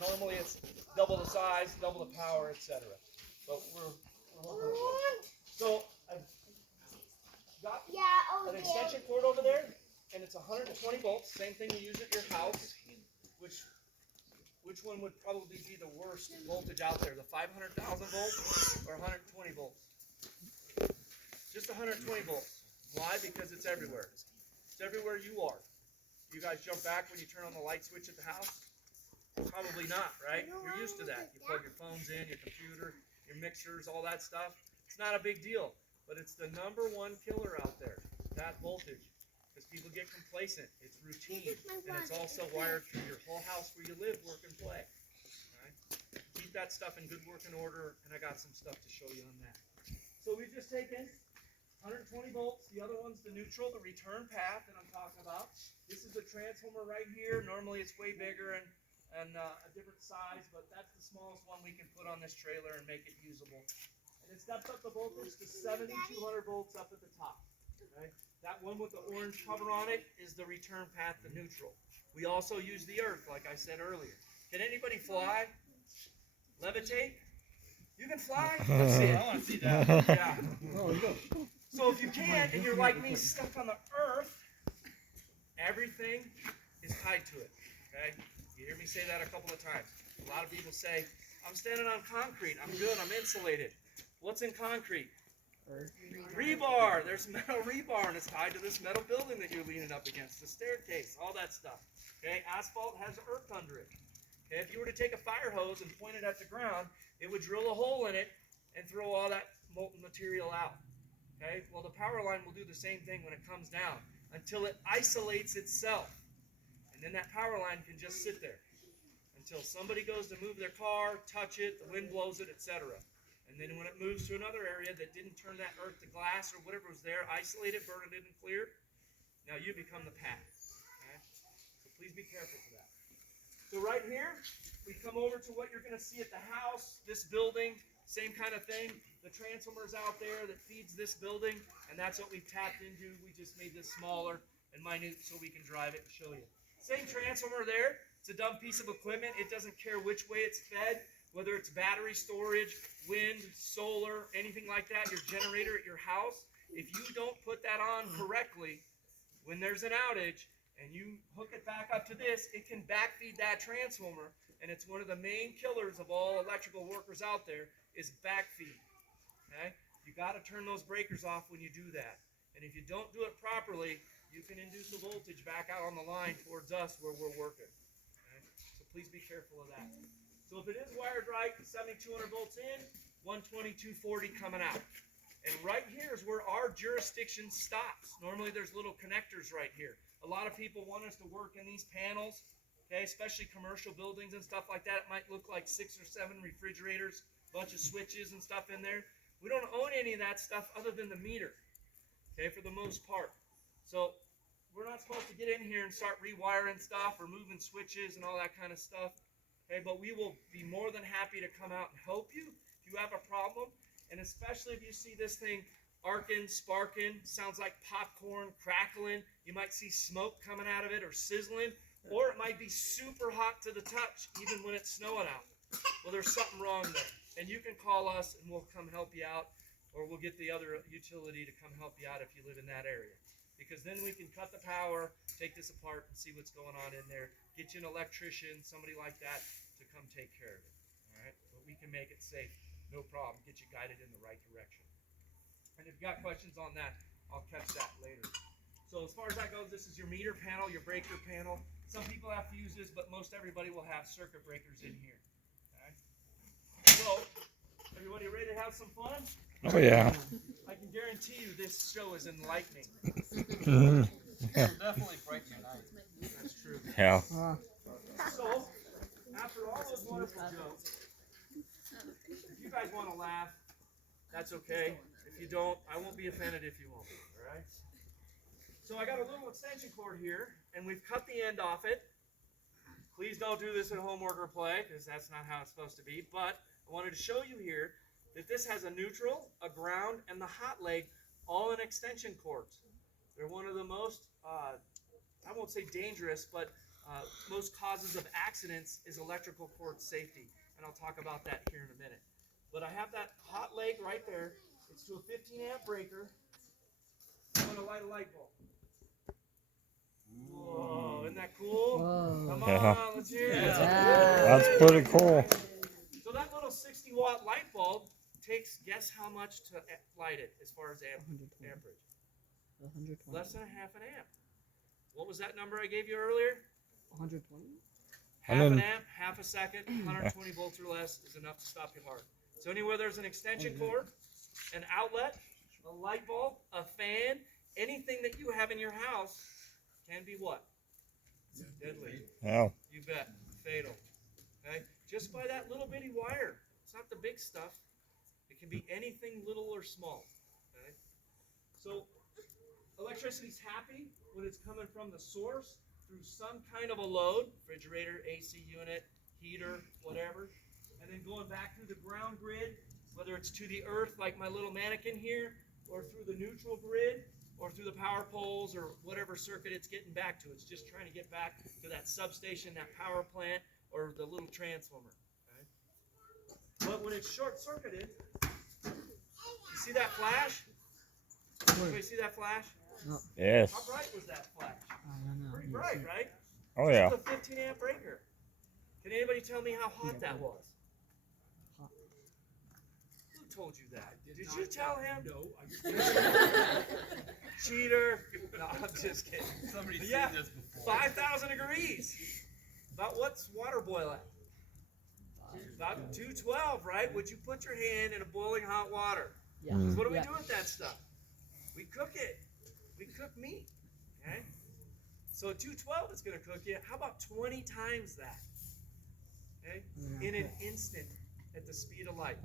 Normally it's double the size, double the power, etc. But we're hoping it will. So I've got an extension cord over there, and it's 120 volts. Same thing you use at your house. Which one would probably be the worst voltage out there? The 500,000 volts or 120 volts? Just 120 volts. Why? Because it's everywhere. It's everywhere you are. You guys jump back when you turn on the light switch at the house? Probably not, right? You're used to that. You plug your phones in, your computer, your mixers, all that stuff. It's not a big deal, but it's the #1 killer out there, that voltage. Because people get complacent. It's routine. And it's also wired through your whole house where you live, work, and play. Right? Keep that stuff in good working order, and I got some stuff to show you on that. So we've just taken 120 volts. The other one's the neutral, the return path that I'm talking about. This is the transformer right here. Normally it's way bigger and a different size, but that's the smallest one we can put on this trailer and make it usable. And it steps up the voltage to 7,200 volts up at the top. Okay? That one with the orange cover on it is the return path, the neutral. We also use the earth, like I said earlier. Can anybody fly? Levitate? You can fly? Let's see it. I want to see that. Yeah. So if you can, and you're like me, stuck on the earth, everything is tied to it. Okay? You hear me say that a couple of times. A lot of people say, I'm standing on concrete. I'm good. I'm insulated. What's in concrete? Rebar. There's metal rebar, and it's tied to this metal building that you're leaning up against, the staircase, all that stuff. Okay, asphalt has earth under it. Okay, if you were to take a fire hose and point it at the ground, it would drill a hole in it and throw all that molten material out. Okay, well, the power line will do the same thing when it comes down until it isolates itself, and then that power line can just sit there until somebody goes to move their car, touch it, the wind blows it, etc. And then when it moves to another area that didn't turn that earth to glass or whatever was there, isolate it, burn it in and clear, now you become the path. Okay? So please be careful for that. So right here, we come over to what you're going to see at the house, this building, same kind of thing. The transformer's out there that feeds this building, and that's what we've tapped into. We just made this smaller and minute so we can drive it and show you. Same transformer there. It's a dumb piece of equipment. It doesn't care which way it's fed. Whether it's battery storage, wind, solar, anything like that, your generator at your house, if you don't put that on correctly, when there's an outage and you hook it back up to this, it can backfeed that transformer, and it's one of the main killers of all electrical workers out there is backfeed. Okay? You got to turn those breakers off when you do that. And if you don't do it properly, you can induce the voltage back out on the line towards us where we're working. Okay? So please be careful of that. So if it is wired right, 7,200 volts in, 120, 240 coming out. And right here is where our jurisdiction stops. Normally there's little connectors right here. A lot of people want us to work in these panels, okay, especially commercial buildings and stuff like that. It might look like 6 or 7 refrigerators, a bunch of switches and stuff in there. We don't own any of that stuff other than the meter, okay, for the most part. So we're not supposed to get in here and start rewiring stuff or moving switches and all that kind of stuff. Okay, but we will be more than happy to come out and help you if you have a problem, and especially if you see this thing arcing, sparking, sounds like popcorn, crackling. You might see smoke coming out of it or sizzling, or it might be super hot to the touch even when it's snowing out. Well, there's something wrong there, and you can call us and we'll come help you out, or we'll get the other utility to come help you out if you live in that area. Because then we can cut the power, take this apart, and see what's going on in there. Get you an electrician, somebody like that, to come take care of it. All right? But we can make it safe, no problem. Get you guided in the right direction. And if you've got questions on that, I'll catch that later. So as far as that goes, this is your meter panel, your breaker panel. Some people have fuses, but most everybody will have circuit breakers in here. Okay? So, everybody ready to have some fun? Oh yeah. I can guarantee you this show is enlightening. Yeah. Definitely brighten your night. That's true. Yeah. So, after all those wonderful jokes, if you guys want to laugh, that's okay. If you don't, I won't be offended if you won't. All right? So I got a little extension cord here, and we've cut the end off it. Please don't do this at home, work, or play, because that's not how it's supposed to be. But I wanted to show you here that this has a neutral, a ground, and the hot leg all in extension cords. They're one of the most, I won't say dangerous, but most causes of accidents is electrical cord safety, and I'll talk about that here in a minute. But I have that hot leg right there. It's to a 15 amp breaker. I'm going to light a light bulb. Whoa, isn't that cool? Whoa. Come Yeah. on, let's hear it. Yeah. That's pretty cool. So that little 60-watt light bulb takes, guess how much to light it as far as amperage? 120. Less than a half an amp. What was that number I gave you earlier? 120. Half an amp, half a second, 120 volts or less is enough to stop your heart. So anywhere there's an extension cord, an outlet, a light bulb, a fan, anything that you have in your house can be what? Deadly. Yeah. You bet. Fatal. Okay? Just by that little bitty wire. It's not the big stuff. It can be anything little or small. Okay? So electricity's happy when it's coming from the source through some kind of a load, refrigerator, AC unit, heater, whatever, and then going back through the ground grid, whether it's to the earth like my little mannequin here, or through the neutral grid, or through the power poles, or whatever circuit it's getting back to. It's just trying to get back to that substation, that power plant, or the little transformer. Okay? But when it's short-circuited, you see that flash? Anybody see that flash? No. Yes. How bright was that flash? I don't know. Pretty bright, right? Oh yeah. This is a 15 amp breaker. Can anybody tell me how hot that was? Hot. Who told you that? Did you tell him? No, Cheater. No, I'm just kidding. somebody's But yeah, seen this before. 5,000 degrees. About what's water boil at? About 212, right? Would you put your hand in a boiling hot water? Yeah. Mm. What do we Yeah. do with that stuff? We cook it. We cook meat. Okay? So at 212 it's going to cook you. How about 20 times that? Okay? In an instant at the speed of light.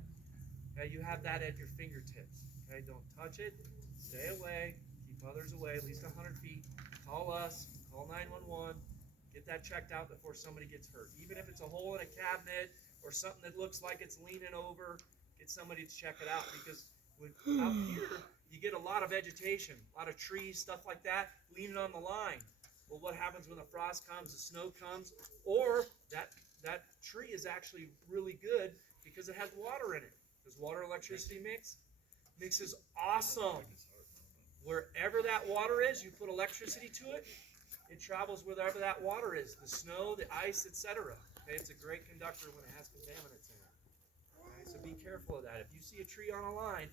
Okay? You have that at your fingertips. Okay? Don't touch it. Stay away. Keep others away at least 100 feet. Call us. Call 911. Get that checked out before somebody gets hurt. Even if it's a hole in a cabinet or something that looks like it's leaning over, get somebody to check it out, because out here you get a lot of vegetation, a lot of trees, stuff like that, leaning on the line. Well, what happens when the frost comes, the snow comes, or that tree is actually really good because it has water in it. Does water electricity mixes awesome. Wherever that water is, you put electricity to it, it travels wherever that water is, the snow, the ice, etc. Okay, it's a great conductor when it has contaminants in it. Okay, so be careful of that. If you see a tree on a line,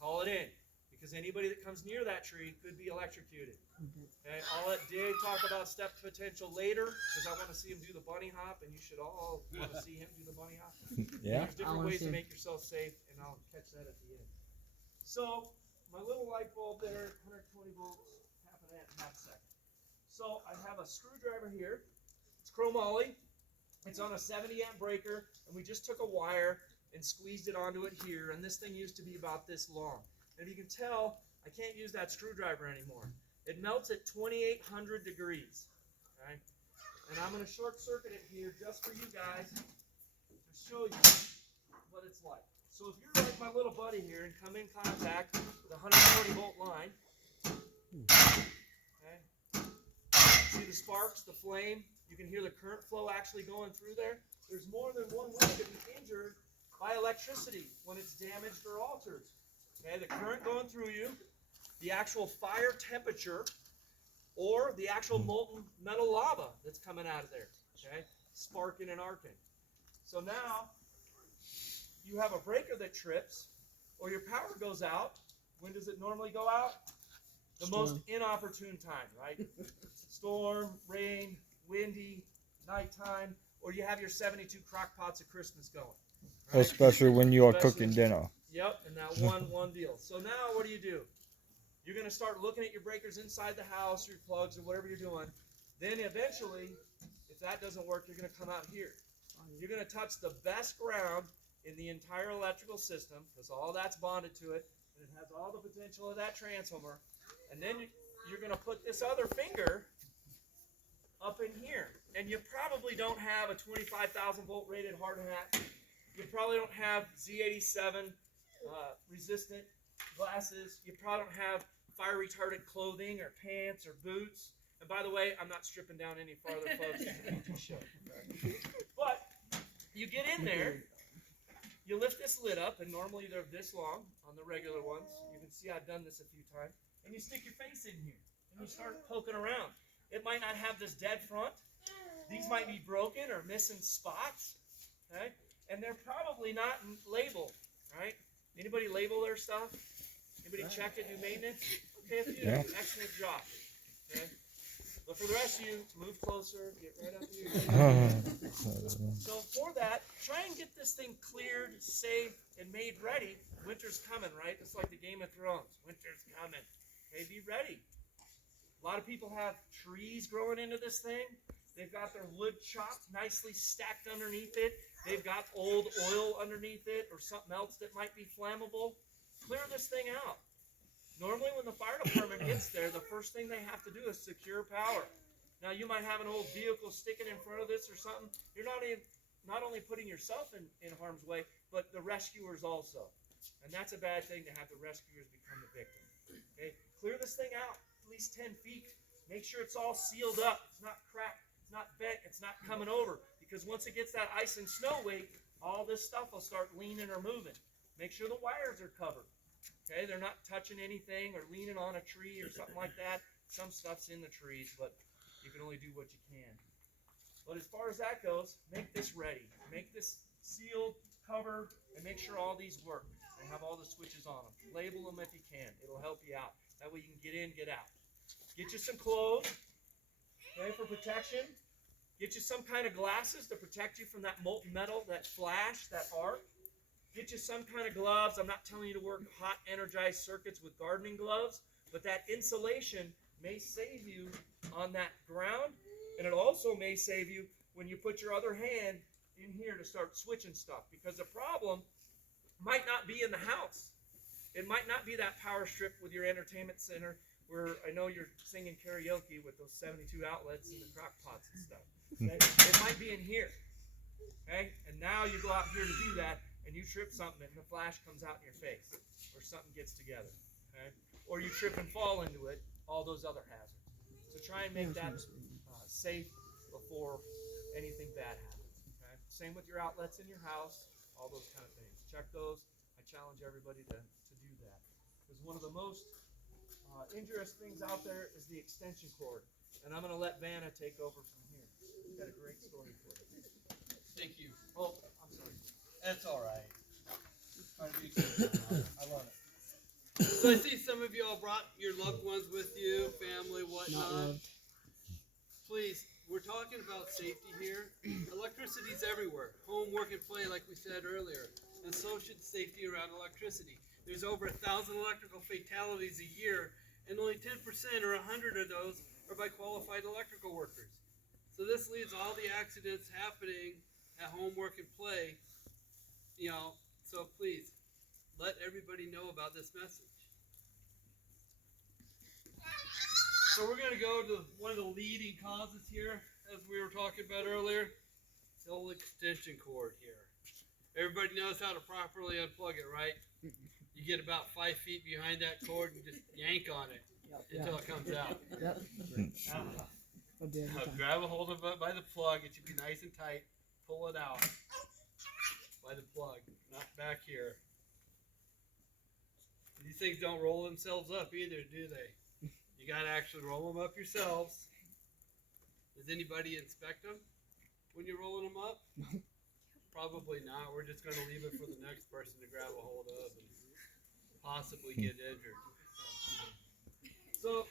call it in, because anybody that comes near that tree could be electrocuted. Okay, I'll let Dave talk about step potential later, because I want to see him do the bunny hop, and you should all want to see him do the bunny hop. Yeah. There's different ways to make yourself safe, and I'll catch that at the end. So, my little light bulb there, 120 volts, half an amp, half a second. So, I have a screwdriver here. It's chromoly. It's on a 70 amp breaker, and we just took a wire and squeezed it onto it here, and this thing used to be about this long. And if you can tell, I can't use that screwdriver anymore. It melts at 2,800 degrees. Okay? And I'm going to short circuit it here just for you guys to show you what it's like. So if you're like my little buddy here and come in contact with a 140 volt line, okay? See the sparks, the flame? You can hear the current flow actually going through there. There's more than one way to be injured by electricity when it's damaged or altered. Okay, the current going through you, the actual fire temperature, or the actual molten metal lava that's coming out of there. Okay, sparking and arcing. So now you have a breaker that trips, or your power goes out. When does it normally go out? The most inopportune time, right? Storm, rain, windy, nighttime, or you have your 72 crock pots of Christmas going. Right? Especially when you are Especially- cooking dinner. Yep, and that one deal. So now what do? You're going to start looking at your breakers inside the house, or your plugs, or whatever you're doing. Then eventually, if that doesn't work, you're going to come out here. You're going to touch the best ground in the entire electrical system, because all that's bonded to it, and it has all the potential of that transformer. And then you're going to put this other finger up in here. And you probably don't have a 25,000 volt rated hard hat. You probably don't have Z87 resistant glasses. You probably don't have fire retardant clothing or pants or boots. And by the way, I'm not stripping down any farther, folks. It's a PG show. But you get in there, you lift this lid up, and normally they're this long on the regular ones. You can see I've done this a few times. And you stick your face in here, and you start poking around. It might not have this dead front. These might be broken or missing spots, okay? And they're probably not labeled, right? Anybody label their stuff? Anybody check it, do maintenance? Okay, if you do, excellent job, okay? But for the rest of you, move closer, get right up here. So for that, try and get this thing cleared, safe, and made ready. Winter's coming, right? It's like the Game of Thrones. Winter's coming. Okay, be ready. A lot of people have trees growing into this thing. They've got their wood chopped, nicely stacked underneath it. They've got old oil underneath it or something else that might be flammable. Clear this thing out. Normally when the fire department gets there, the first thing they have to do is secure power. Now you might have an old vehicle sticking in front of this or something. You're not only putting yourself in harm's way, but the rescuers also. And that's a bad thing to have the rescuers become the victim. Okay? Clear this thing out at least 10 feet. Make sure it's all sealed up. It's not cracked. It's not bent. It's not coming over. Because once it gets that ice and snow weight, all this stuff will start leaning or moving. Make sure the wires are covered. Okay, they're not touching anything or leaning on a tree or something like that. Some stuff's in the trees, but you can only do what you can. But as far as that goes, make this ready. Make this sealed, covered, and make sure all these work. They have all the switches on them. Label them if you can. It'll help you out. That way you can get in, get out. Get you some clothes, okay, for protection. Get you some kind of glasses to protect you from that molten metal, that flash, that arc. Get you some kind of gloves. I'm not telling you to work hot energized circuits with gardening gloves, but that insulation may save you on that ground, and it also may save you when you put your other hand in here to start switching stuff, because the problem might not be in the house. It might not be that power strip with your entertainment center where I know you're singing karaoke with those 72 outlets and the crock pots and stuff. Okay? It might be in here. Okay? And now you go out here to do that, and you trip something, and the flash comes out in your face, or something gets together. Okay? Or you trip and fall into it, all those other hazards. So try and make that safe before anything bad happens. Okay? Same with your outlets in your house, all those kind of things. Check those. I challenge everybody to do that. Because one of the most injurious things out there is the extension cord. And I'm going to let Vanna take over from here. She's got a great story for you. Thank you. Oh, I'm sorry. That's all right. I love it. So I see some of you all brought your loved ones with you, family, whatnot. Please, we're talking about safety here. Electricity's everywhere. Home, work, and play, like we said earlier. And so should safety around electricity. There's over 1,000 electrical fatalities a year, and only 10% or 100 of those are by qualified electrical workers. So this leaves all the accidents happening at home, work, and play. You know, so please, let everybody know about this message. So we're going to go to one of the leading causes here, as we were talking about earlier. The old extension cord here. Everybody knows how to properly unplug it, right? You get about 5 feet behind that cord and just yank on it until it comes out. Yep. Now grab a hold of it by the plug. It should be nice and tight. Pull it out by the plug, not back here. These things don't roll themselves up either, do they? You got to actually roll them up yourselves. Does anybody inspect them when you're rolling them up? Probably not. We're just going to leave it for the next person to grab a hold of and possibly get injured. So,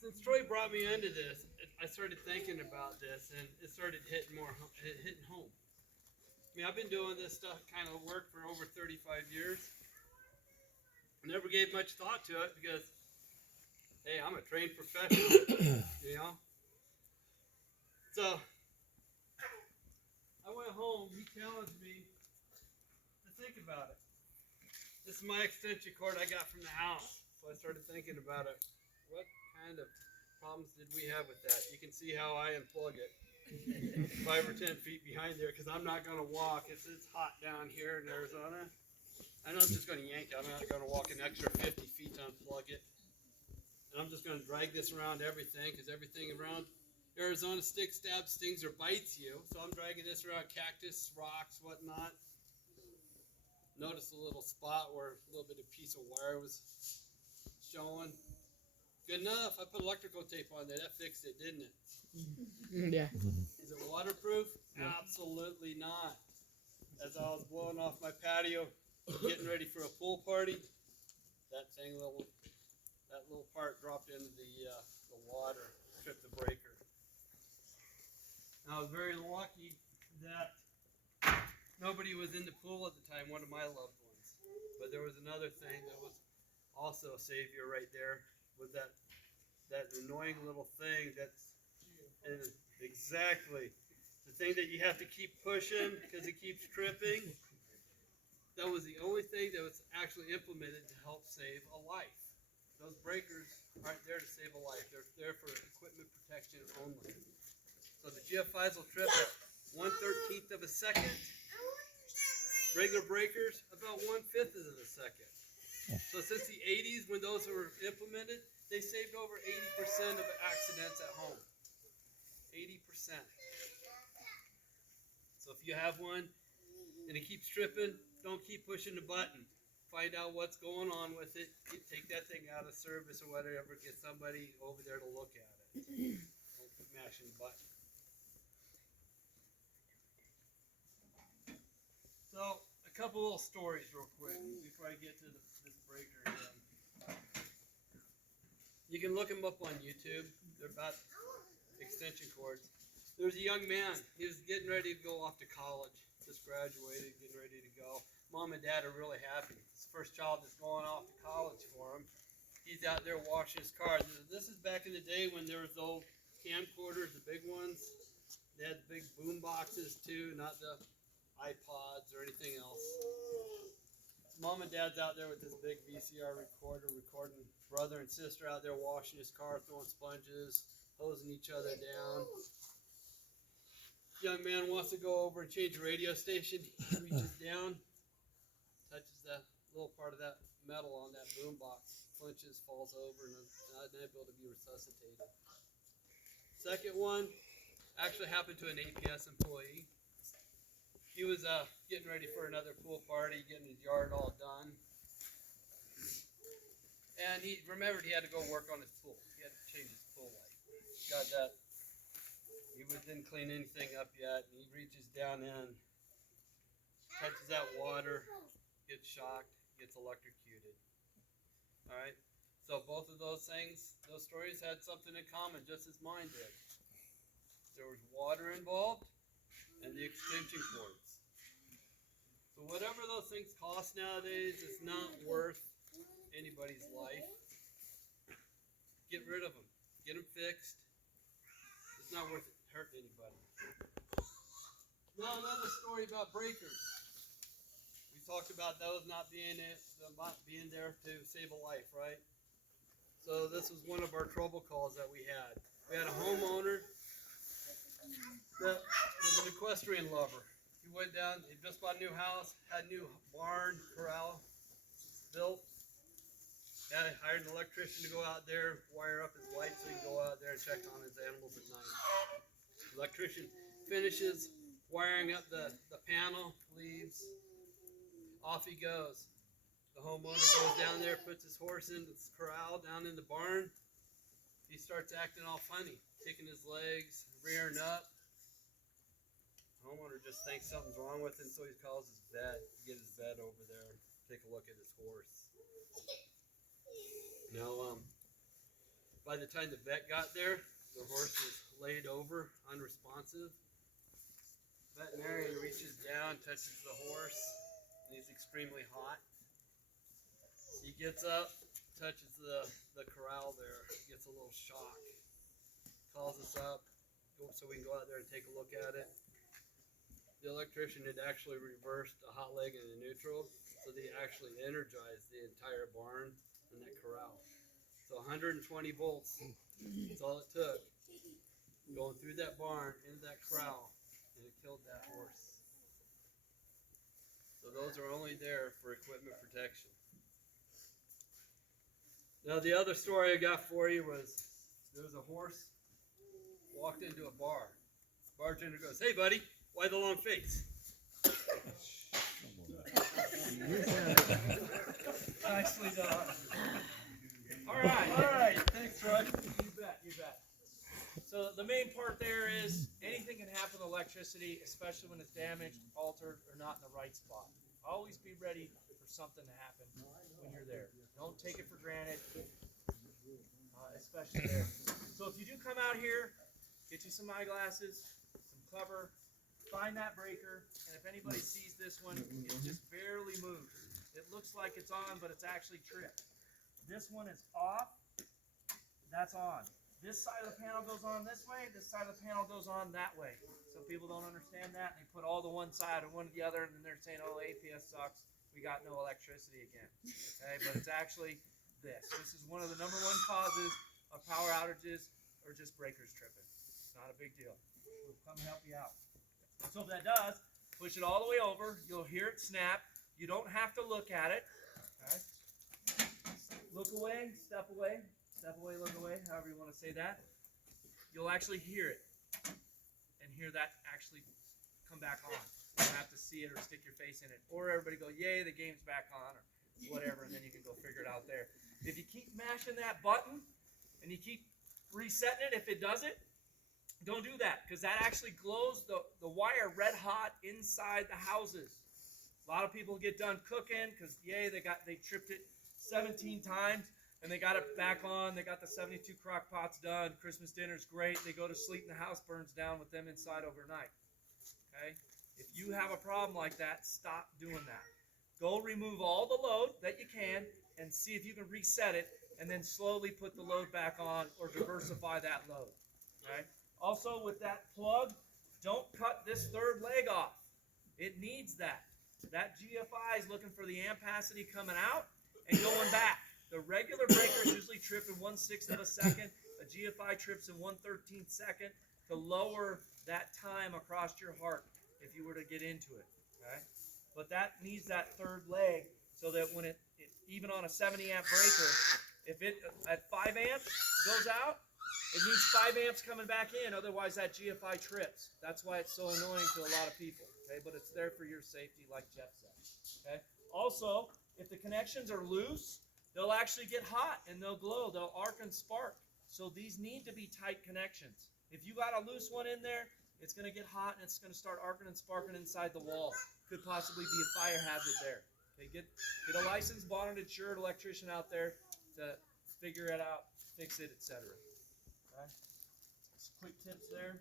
since Troy brought me into this, I started thinking about this, and it started hitting home. I mean, I've been doing this stuff, kind of work, for over 35 years. I never gave much thought to it because, hey, I'm a trained professional, you know? So, I went home, he challenged me to think about it. This is my extension cord I got from the house. So I started thinking about it. What kind of problems did we have with that? You can see how I unplug it 5 or 10 feet behind there, because I'm not going to walk. It's hot down here in Arizona. I know I'm just going to yank it. I'm not going to walk an extra 50 feet to unplug it. And I'm just going to drag this around everything because everything around Arizona stick stabs, stings, or bites you. So I'm dragging this around cactus, rocks, whatnot. Notice a little spot where a little bit of piece of wire was showing. Good enough. I put electrical tape on there. That fixed it, didn't it? Yeah. Is it waterproof? Absolutely not. As I was blowing off my patio, getting ready for a pool party, that little part dropped into the water, tripped the breaker. And I was very lucky that nobody was in the pool at the time, one of my loved ones. But there was another thing that was also a savior right there, was that annoying little thing that's exactly the thing that you have to keep pushing because it keeps tripping. That was the only thing that was actually implemented to help save a life. Those breakers aren't there to save a life. They're there for equipment protection only. So the GF5s will trip at 1/13 of a second. Regular breakers, about 1/5 of a second. So since the 80s, when those were implemented, they saved over 80% of accidents at home. 80%. So if you have one and it keeps tripping, don't keep pushing the button. Find out what's going on with it. You take that thing out of service or whatever. Get somebody over there to look at it. Don't keep mashing the button. So a couple little stories real quick before I get to this breaker again. You can look them up on YouTube. They're about extension cords. There's a young man. He was getting ready to go off to college. Just graduated, getting ready to go. Mom and Dad are really happy. It's the first child that's going off to college for him. He's out there washing his car. This is back in the day when there was the old camcorders, the big ones. They had the big boom boxes too, not the iPods or anything else. Mom and Dad's out there with this big VCR recorder, recording brother and sister out there washing his car, throwing sponges, hosing each other down. Young man wants to go over and change the radio station. He reaches down, touches that little part of that metal on that boom box, flinches, falls over, and is not able to be resuscitated. Second one actually happened to an APS employee. He was getting ready for another pool party, getting his yard all done. And he remembered he had to go work on his pool. He had to change his pool light. Got that. He didn't clean anything up yet. And he reaches down in, touches that water, gets shocked, gets electrocuted. All right. So both of those things, those stories had something in common, just as mine did. There was water involved and the extension cords. So whatever those things cost nowadays, it's not worth anybody's life. Get rid of them. Get them fixed. It's not worth it hurting anybody. Now another story about breakers. We talked about those not being there to save a life, right? So this was one of our trouble calls that we had. We had a homeowner that was an equestrian lover. He went down, he just bought a new house, had a new barn, corral built. Yeah, hired an electrician to go out there, wire up his lights so he can go out there and check on his animals at night. The electrician finishes wiring up the panel, leaves, off he goes. The homeowner goes down there, puts his horse in the corral down in the barn. He starts acting all funny, kicking his legs, rearing up. The homeowner just thinks something's wrong with him, so he calls his vet, get his vet over there, take a look at his horse. Now, by the time the vet got there, the horse was laid over, unresponsive. Veterinarian reaches down, touches the horse, and he's extremely hot. He gets up, touches the corral there, gets a little shock. Calls us up so we can go out there and take a look at it. The electrician had actually reversed a hot leg and a neutral, so they actually energized the entire barn and that corral. So 120 volts, that's all it took. Going through that barn, into that corral, and it killed that horse. So those are only there for equipment protection. Now the other story I got for you was there was a horse walked into a bar. Bartender goes, "Hey buddy, why the long face?" Nicely done. All right. Thanks, Troy. You bet. So the main part there is anything can happen with electricity, especially when it's damaged, altered, or not in the right spot. Always be ready for something to happen when you're there. Don't take it for granted, especially there. So if you do come out here, get you some eyeglasses, some cover, find that breaker, and if anybody sees this one, it just barely moves. It looks like it's on, but it's actually tripped. This one is off, that's on. This side of the panel goes on this way, this side of the panel goes on that way. So people don't understand that, and they put all to one side and one to the other, and then they're saying, oh, APS sucks, we got no electricity again. Okay, but it's actually this. This is one of the #1 causes of power outages or just breakers tripping. It's not a big deal. We'll come help you out. So if that does, push it all the way over, you'll hear it snap. You don't have to look at it. Okay? Look away, step away. Step away, look away, however you want to say that. You'll actually hear it and hear that actually come back on. You don't have to see it or stick your face in it. Or everybody go, yay, the game's back on, or whatever, and then you can go figure it out there. If you keep mashing that button and you keep resetting it, if it does it, don't do that, because that actually glows the wire red hot inside the houses. A lot of people get done cooking because, yay, they tripped it 17 times. And they got it back on. They got the 72 crock pots done. Christmas dinner's great. They go to sleep and the house burns down with them inside overnight. Okay? If you have a problem like that, stop doing that. Go remove all the load that you can and see if you can reset it and then slowly put the load back on or diversify that load. Okay? Also, with that plug, don't cut this third leg off. It needs that. That GFI is looking for the ampacity coming out and going back. The regular breakers usually trip in 1/6 of a second. A GFI trips in 1/13 second to lower that time across your heart if you were to get into it. Okay? But that needs that third leg so that when it even on a 70 amp breaker, if it at 5 amps goes out, it needs 5 amps coming back in. Otherwise, that GFI trips. That's why it's so annoying to a lot of people. Okay? But it's there for your safety, like Jeff said. Okay? Also, if the connections are loose, they'll actually get hot and they'll glow. They'll arc and spark. So these need to be tight connections. If you got a loose one in there, it's going to get hot and it's going to start arcing and sparking inside the wall. Could possibly be a fire hazard there. Okay, get a licensed, bonded, insured electrician out there to figure it out, fix it, etc. Okay? Some quick tips there.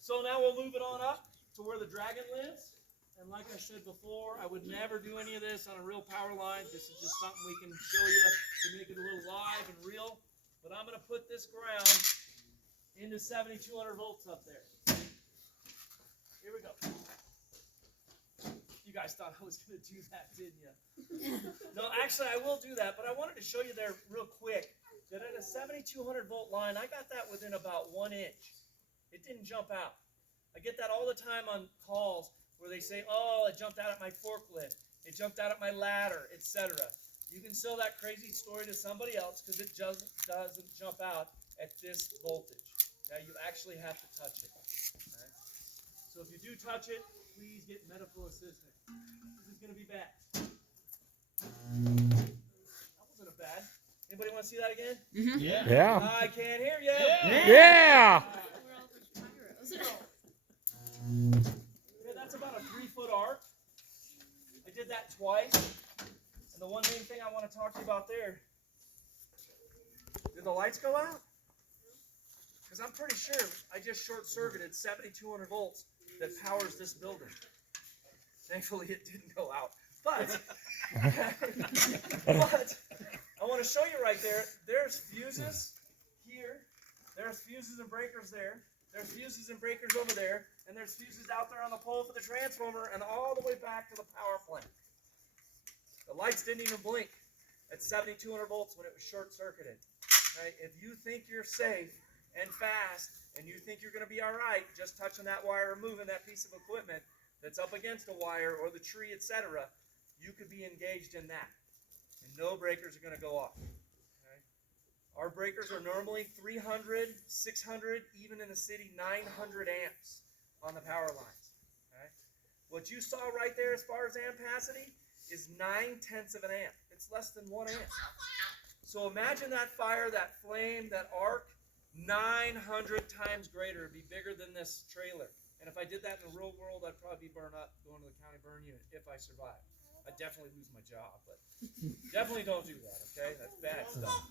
So now we'll move it on up to where the dragon lives. And like I said before, I would never do any of this on a real power line. This is just something we can show you to make it a little live and real. But I'm going to put this ground into 7,200 volts up there. Here we go. You guys thought I was going to do that, didn't you? No, actually I will do that, but I wanted to show you there real quick that at a 7,200 volt line, I got that within about 1 inch. It didn't jump out. I get that all the time on calls, where they say, oh, it jumped out at my forklift, it jumped out at my ladder, etc. You can sell that crazy story to somebody else because it just doesn't jump out at this voltage. Now, you actually have to touch it. Okay? So if you do touch it, please get medical assistance. This is going to be bad. That wasn't a bad. Anybody want to see that again? Mm-hmm. Yeah. I can't hear you. Yeah. We're all just pyros. Yeah, that's about a 3-foot arc. I did that twice. And the one main thing I want to talk to you about there, did the lights go out? Because I'm pretty sure I just short-circuited 7,200 volts that powers this building. Thankfully, it didn't go out. But I want to show you right there, there's fuses here, there's fuses and breakers there, there's fuses and breakers over there, and there's fuses out there on the pole for the transformer and all the way back to the power plant. The lights didn't even blink at 7,200 volts when it was short-circuited. Right? If you think you're safe and fast and you think you're going to be all right just touching that wire or moving that piece of equipment that's up against a wire or the tree, etc., you could be engaged in that. and no breakers are going to go off. Okay? Our breakers are normally 300, 600, even in the city 900 amps on the power lines. Okay? What you saw right there as far as ampacity is 9/10 of an amp. It's less than 1 amp. So imagine that fire, that flame, that arc, 900 times greater. It'd be bigger than this trailer. And if I did that in the real world, I'd probably be burned up, going to the county burn unit if I survived. I'd definitely lose my job, but definitely don't do that, okay? That's bad stuff.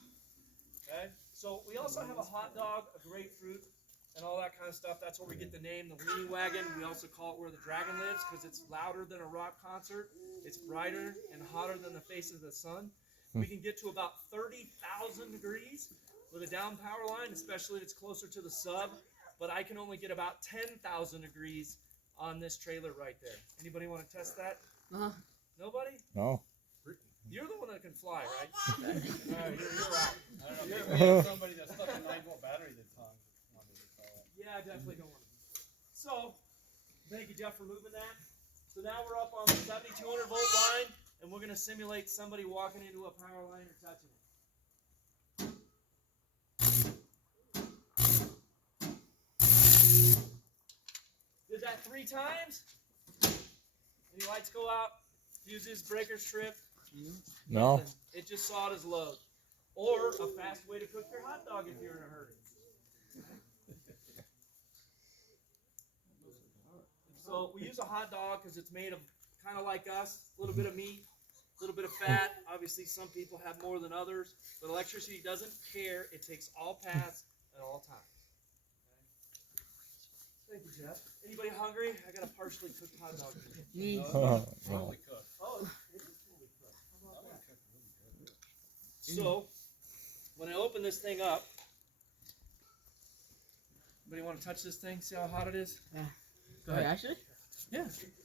Okay? So we also have a hot dog, a grapefruit, and all that kind of stuff. That's where we get the name, the weenie wagon. We also call it where the dragon lives because it's louder than a rock concert. It's brighter and hotter than the face of the sun. We can get to about 30,000 degrees with a down power line, especially if it's closer to the sub. But I can only get about 10,000 degrees on this trailer right there. Anybody want to test that? Nobody? No. You're the one that can fly, right? All right, you're out. I don't know. Maybe we have somebody that's stuck a 9-volt battery that's on. Yeah, I definitely don't want to. So, thank you, Jeff, for moving that. So now we're up on the 7,200 volt line, and we're going to simulate somebody walking into a power line or touching it. Did that 3 times? Any lights go out? Fuses, breakers trip? No. Nothing. It just saw it as load. Or a fast way to cook your hot dog if you're in a hurry. So we use a hot dog because it's made of kind of like us, a little bit of meat, a little bit of fat. Obviously, some people have more than others, but electricity doesn't care. It takes all paths at all times. Okay. Thank you, Jeff. Anybody hungry? I got a partially cooked hot dog. Me. No. Totally cooked. Oh, it is totally cooked. How about that? So, when I open this thing up, anybody want to touch this thing? See how hot it is? Yeah. Go ahead. Actually? Yeah.